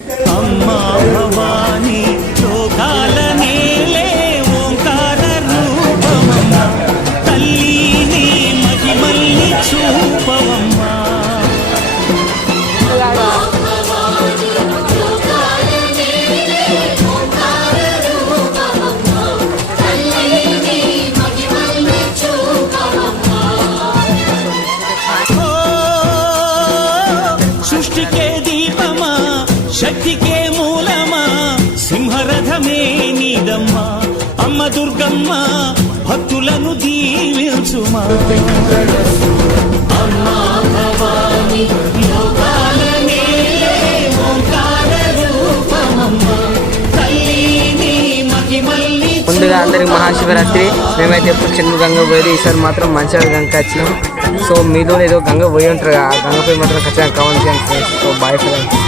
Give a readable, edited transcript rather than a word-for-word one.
అమ్మా భవాని లోకాల నేలే ఓంకార రూపమమ్మా తల్లి నీ మహిమల్ని చూపవమ్మా. సృష్టికే దీపమా శక్తికే మూలమా సింహరథమే నీదమ్మా అమ్మ దుర్గమ్మ భక్తులను దీవించుమా. అమ్మా భవాని లోకాల నేలే ఓంకార రూపమమ్మా తల్లి నీ మహిమల్ని. ముందుగా అందరికి మహాశివరాత్రి. మేమైతే ఎప్పుడు చెన్ను గంగ పోయేది, ఈసారి మాత్రం మంచిగా గంగ వచ్చినాం. సో మీలో ఏదో గంగ పోయి ఉంటారు, ఆ గంగ పోయి మాత్రం ఖచ్చితంగా కావాలి. So bye friends.